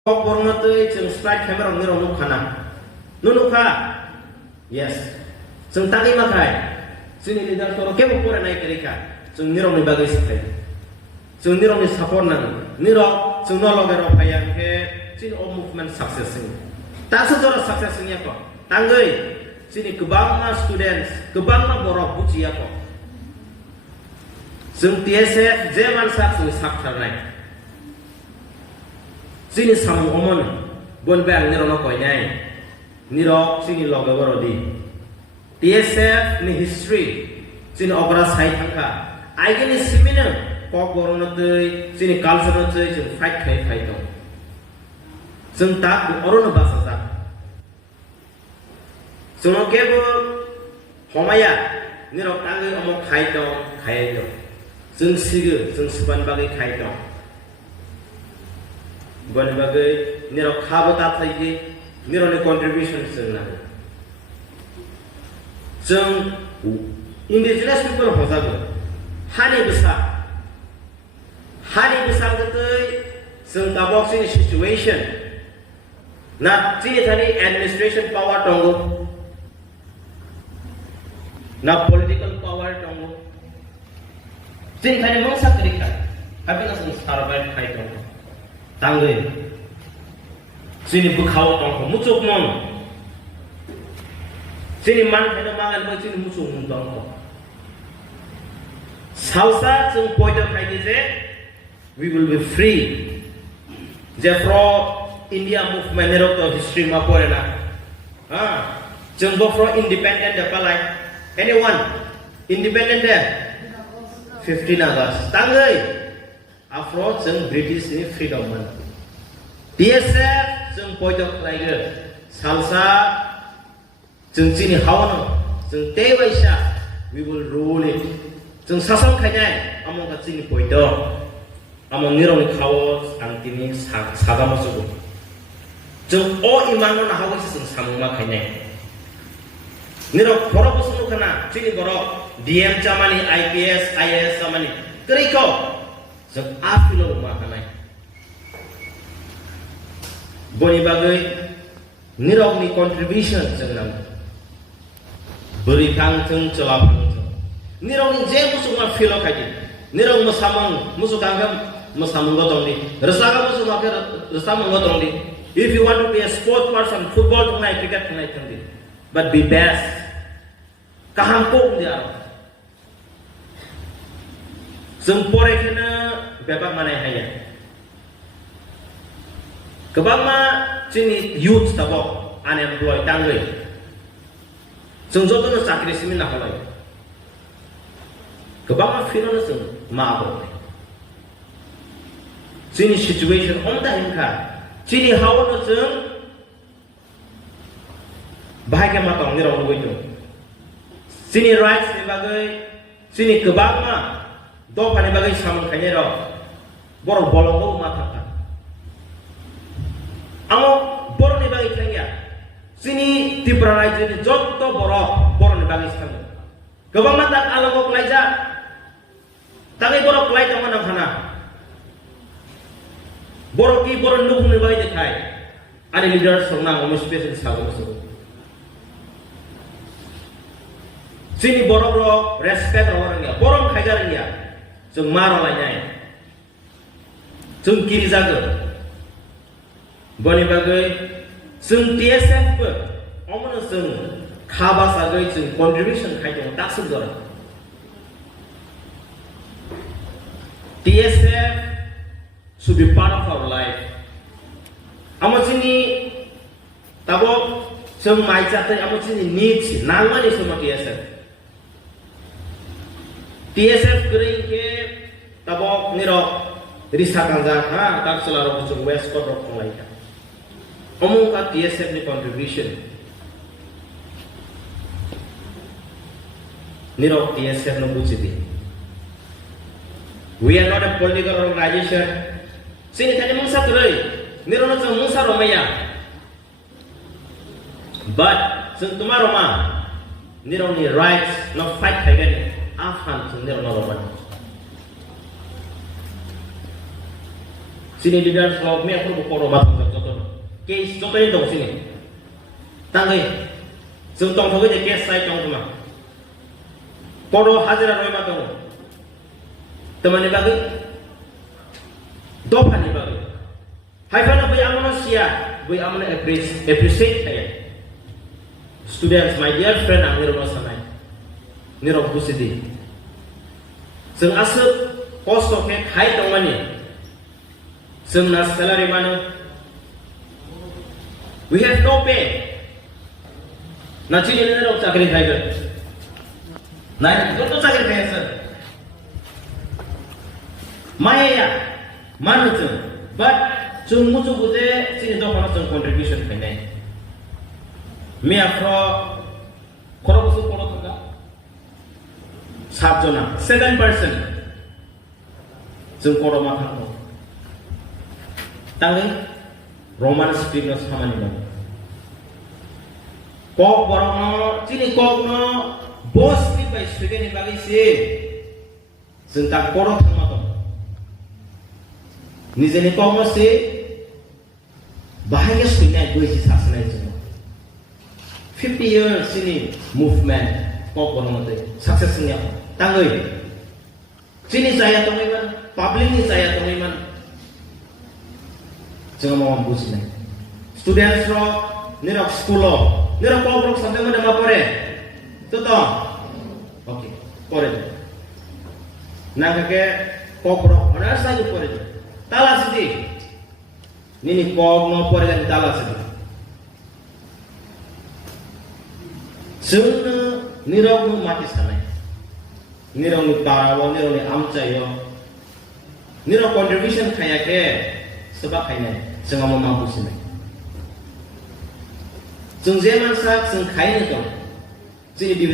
Bornotoi jeung slide camera ni rong nukhana nunukha yes jeung tagi makai sini leader toro kebo pore nai kerika jeung ni rong ni bagai sipai jeung ni rong ni support nang ni rong jeung no loge ro payang ke sini all movement success sing ta su jora success sing ya ko tangai sini kebangma students kebangma borok buci ya ko jeung TSF zaman sak sing sak nai sini samu omon bon bang niro no koy nai niro sini logo borodi TSF ni history sini opera sai thangka aigeni seminar ko gorono tei sini culture no tei jeng fight to jeng ta ku orono basa sa sono kebo homaya niro tangi omo khai to jeng sigu jeng suban bagai khai to Bani bagai niro khabo ta thai ge niro ni contribution sing na jeng indigenous people hoza go hani bisa gotoi jeng tabok sini situation na sini thani administration power tongo na political power tongo sini thani mangsa krika abi na sing survive khai tongo Tanggih, sini bekau tongko mucuk mon, sini man ada mangan sini mucuk mon tongko. Sausa jeng poider kai je, we will be free. Jefro India movement nerok history ma porena. Jeng bofro independent apa like anyone independent there 15 August. Tanggih. Afro jeng British ini freedom man. TSF jeng pojok lainnya. Salsa jeng sini hawan jeng tewaisha we will rule it. Jeng sasam kanya among kat sini pojok. Among nirong kawos antini saga masuk. Jeng o imano na hawas jeng samuma kanya. Nirong borok sunu kana sini borok DM camani IPS IAS samani. Keriko jeng afilo makanai boni bagai nirok ni contribution jeng nam beri kang jeng celap nirok ni jeng musuh ma filo kaji nirok musuh kang musamang gotong di resaka musuh ma resamang gotong di if you want to be a sport person football tonight cricket tonight tonight but be best kahampung dia sempore kena bebak mana hanya kebangma sini youth tabok unemployed tanggui sengjoto no sakri simin nak halai kebangma filo no seng maabo sini situation omda hingka sini hawa no seng bahagia matang ni rong itu sini rights ni bagai sini kebangma do pani bagai samang kanya do borok bolong ko mata amo borok ni bagai kanya sini di prarai jadi jotto borok ni bagai samang kebang mata alam ko kelaja tapi borok kelaja mana kana borok nuk ni bagai dekai ada leader sonang omo special sago masuk sini borok respect orangnya borok kajarnya jeng maro lainnya jeng kiri jaga bani bagai jeng TSF omon jeng khaba sagai jeng contribution kai jeng tak sudara TSF should be part of our life amo sini tabo jeng mai jate amo sini needs nangmani sama TSF kering ke tabok nirok risa kanza tak selaro busung west coast rok lainnya omong ka TSF ni contribution nirok TSF no buciti we are not a political organization sini tadi mungsa tuloy niro no mungsa romaya but sentuma roma niro ni rights no fight kagani afan sendiri orang sini di dalam slow me aku bukan orang case jokani dong sini tangai जों दंथ'गै जे case साइ दं खोमा करो हाजिरा रयमा दङ तमानि बागै दफानि बागै हाइफाना बै आमनो सिया बै आमनो appreciate थायो students my dear friend आं निरब सानाय निरब बुसिदि जों आसो पोस्ट के खाइ दंमानि जोंना सेलारि मानो we have no pay na chini nero chakri khaiga nai to chakri khai sir maya manu chung but chung mu chu guje chini do kono chung contribution khai nai me afro khoro busu kono thanga 7 jona 7% chung koro ma thangko tangai roman speakers samani ba kok borong chini kok no bos ni bai suge ni bagi se senta korok thama to nije ni kok mo se bahaya sunya goi si sasnai chung 50 years sini movement kok borong te success nya tangai chini saya to man public ni saya to man jeung mau ambusna students ro nirok school nirok pobrok sampai mana ma pore to oke pore nangake pobrok mana saja pore tala sidi nini pog no pore dan tala sidi sun nirok no mati sana nirok ni tarawo nirok ni amchayo nirok contribution khaya ke sebab khayna जों आम मा बुसिनाय जों जे मानसा जों खायनो दं जोंनि